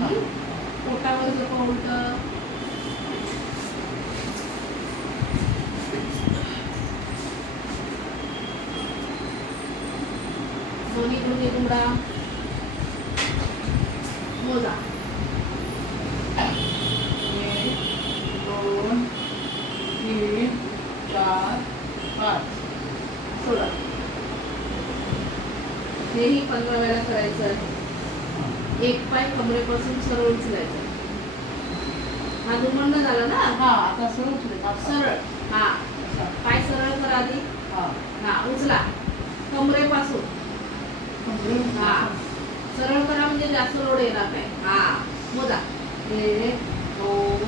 पोटावर झोपा उलट. दोन्ही गुडघे दुमडा. मोजा. 1 2 3 4 5. सोडा. हेही 15 वेळा करायचं आहे. एक पाय कमरेपासून सरळ उचलायचा. हा दुमडणं झाला ना. हा आता सरळ उचलायचा. सरळ. हा पाय सरळ करा आधी. हा हा उचला कमरेपासून. हा सरळ करा म्हणजे जास्त लोड येणार नाही. हा मोजा. 1 2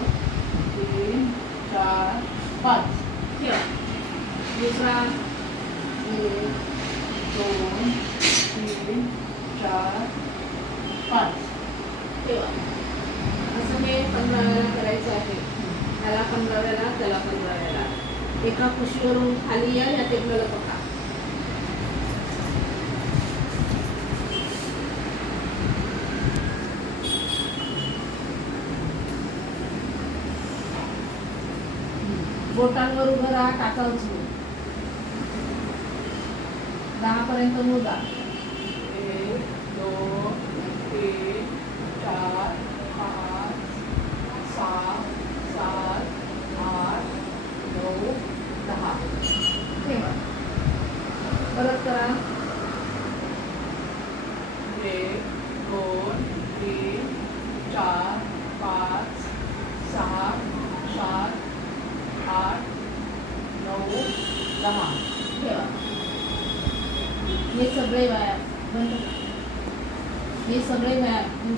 3 4 5. ठेवा. दुसरा. 1 2 3 4 5. ठेवा. असं हे 15 वेळा करायचं आहे. त्याला 15 वेळा, त्याला 15 वेळा. एका कुशीवरून खाली या, या टेबलला पका. बोटांवर उभं राहा, टाचा उचलू. 10 पर्यंत मोजा. 1 2 3 4 5 6 7 8 9 10. ठेवा. परत करा. 1 2 3 4 5 6 7 8 9 10. ठेवा. हे सगळे व्यायाम बंद करा. हे सगळे व्यायाम